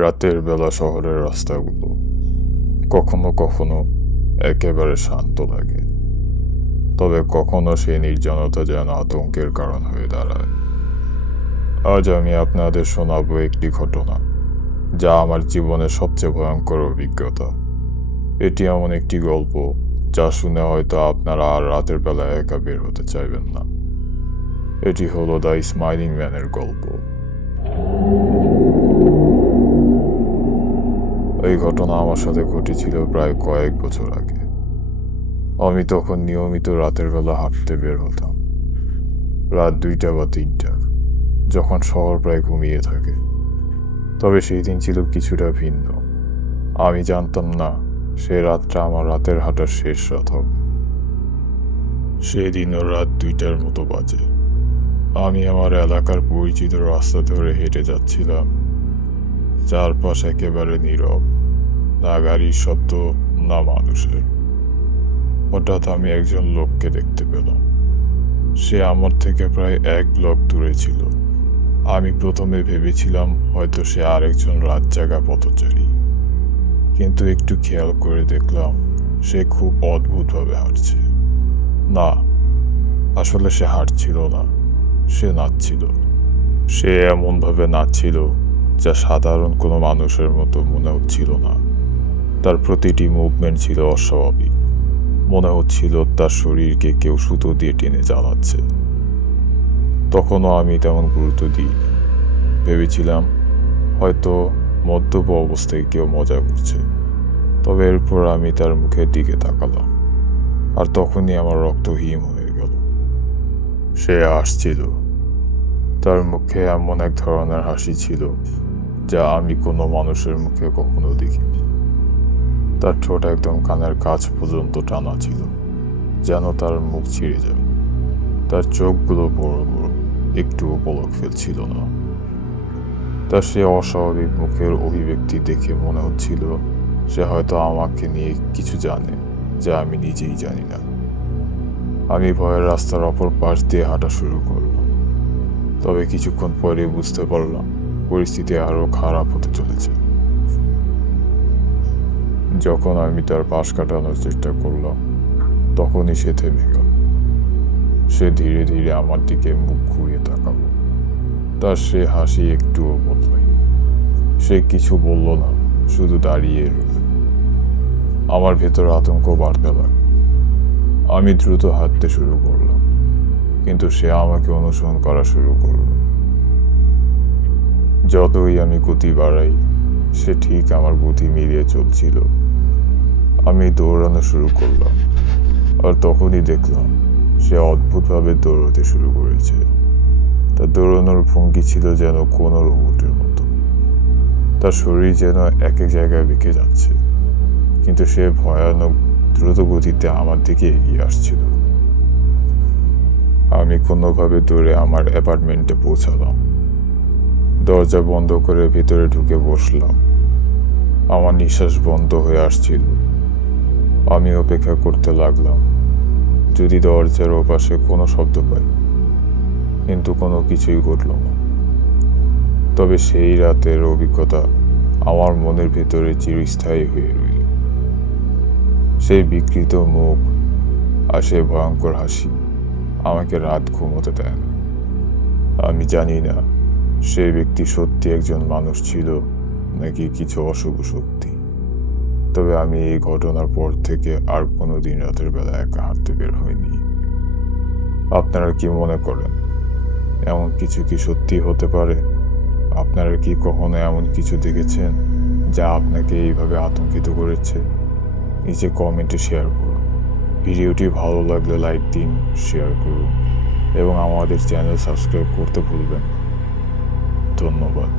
রাতের বেলা শহরের রাস্তাগুলো কখনো কখনো একেবারে শান্ত লাগে, তবে কখনো সেই নির্জনতা যেন আতঙ্কের কারণ হয়ে দাঁড়ায়। আজ আমি আপনাদের শোনাবো একটি ঘটনা যা আমার জীবনের সবচেয়ে ভয়ঙ্কর অভিজ্ঞতা। এটি এমন একটি গল্প যা শুনে হয়তো আপনারা আর রাতের বেলা একা বের হতে চাইবেন না। এটি হলো দ্য স্মাইলিং ম্যানের গল্প। এই ঘটনা আমার সাথে ঘটেছিল প্রায় কয়েক বছর আগে। আমি তখন নিয়মিত রাতের বেলা হাঁটতে বের হতাম, রাত 2টা বা 3টা, যখন শহর প্রায় ঘুমিয়ে থাকে। তবে সেই দিন ছিল কিছুটা ভিন্ন। আমি জানতাম না সেই রাতটা আমার রাতের হাঁটার শেষ রাত হবে। সেদিনও রাত 2টার মতো বাজে। আমি আমার এলাকার পরিচিত রাস্তা ধরে হেঁটে যাচ্ছিলাম। চারপাশ একেবারে নীরব, না গাড়ির শব্দ, না মানুষের। হঠাৎ আমি একজন লোককে দেখতে পেলাম। সে আমার থেকে প্রায় 1 ব্লক দূরে ছিল। আমি প্রথমে ভেবেছিলাম হয়তো সে আরেকজন রাত জাগা পথচারী, কিন্তু একটু খেয়াল করে দেখলাম সে খুব অদ্ভুতভাবে হাঁটছে। না, আসলে সে হাঁটছিল না, সে নাচছিল। সে এমনভাবে নাচছিল যা সাধারণ কোনো মানুষের মতো মনে হচ্ছিল না। তার প্রতিটি মুভমেন্ট ছিল অস্বাভাবিক। মনে হচ্ছিল তার শরীরকে কেউ সুতো দিয়ে টেনে চালাচ্ছে। তখনও আমি তেমন গুরুত্ব দিইনি। ভেবেছিলাম হয়তো মদ্যপ অবস্থায় কেউ মজা করছে। তবে এরপর আমি তার মুখের দিকে তাকালাম, আর তখনই আমার রক্ত হিম হয়ে গেল। সে হাসছিল। তার মুখে এমন এক ধরনের হাসি ছিল যা আমি কোনো মানুষের মুখে কখনো দেখিনি। তার ঠোঁট একদম কানের কাছ পর্যন্ত টানা ছিল, যেন তার মুখ ছিঁড়ে যাবে। তার চোখগুলো বড় বড়, একটুও পলক ফেলছিল না। তার সে অস্বাভাবিক মুখের অভিব্যক্তি দেখে মনে হচ্ছিল সে হয়তো আমাকে নিয়ে কিছু জানে যা আমি নিজেই জানি না। আমি ভয়ের রাস্তার অপর পাশ দিয়ে হাঁটা শুরু করলাম। তবে কিছুক্ষণ পরে বুঝতে পারলাম পরিস্থিতি আরো খারাপ হতে চলেছে। যখন আমি তার পাশ কাটানোর চেষ্টা করলাম, তখনই সে থেমে গেল। সে ধীরে ধীরে আমার দিকে মুখ ঘুরিয়ে তাকালো। তার সে হাসি একটুও বদলায়নি। সে কিছু বলল না, শুধু দাঁড়িয়ে রইল। আমার ভেতর আতঙ্ক বাড়তে লাগলো। আমি দ্রুত হাঁটতে শুরু করলাম, কিন্তু সে আমাকে অনুসরণ করা শুরু করলো। যতই আমি গতি বাড়াই, সে ঠিক আমার গতি মিলিয়ে চলছিল। আমি দৌড়ানো শুরু করলাম, আর তখনই দেখলাম সে অদ্ভুতভাবে দৌড়তে শুরু করেছে। তার দৌড়ানোর ভঙ্গি ছিল যেন কোনো রোবটের মতো। তার শরীর যেন এক এক জায়গায় বেঁকে যাচ্ছে, কিন্তু সে ভয়ানক দ্রুত গতিতে আমার দিকে এগিয়ে আসছিল। আমি কোনোভাবে দৌড়ে আমার অ্যাপার্টমেন্টে পৌঁছালাম। দরজা বন্ধ করে ভিতরে ঢুকে বসলাম। আমার নিঃশ্বাস বন্ধ হয়ে আসছিল। আমি অপেক্ষা করতে লাগলাম যদি দরজার ওপাশে কোনো শব্দ পাই, কিন্তু কোনো কিছুই ঘটল না। তবে সেই রাতের অভিজ্ঞতা আমার মনের ভেতরে চিরস্থায়ী হয়ে রইল। সেই বিকৃত মুখ আর সেই ভয়ঙ্কর হাসি আমাকে রাত ঘুমোতে দেয় না। আমি জানি না সেই ব্যক্তি সত্যি একজন মানুষ ছিল নাকি কিছু অশুভ শক্তি। তবে আমি এই ঘটনার পর থেকে আর কোনোদিন রাতের বেলা একা হাঁটতে বের হইনি। আপনারা কি মনে করেন এমন কিছু কি সত্যি হতে পারে? আপনারা কি কখনো এমন কিছু দেখেছেন যা আপনাকে এইভাবে আতঙ্কিত করেছে? নিচে কমেন্টে শেয়ার করুন। ভিডিওটি ভালো লাগলে লাইক দিন, শেয়ার করুন এবং আমাদের চ্যানেল সাবস্ক্রাইব করতে ভুলবেন না। ধন্যবাদ।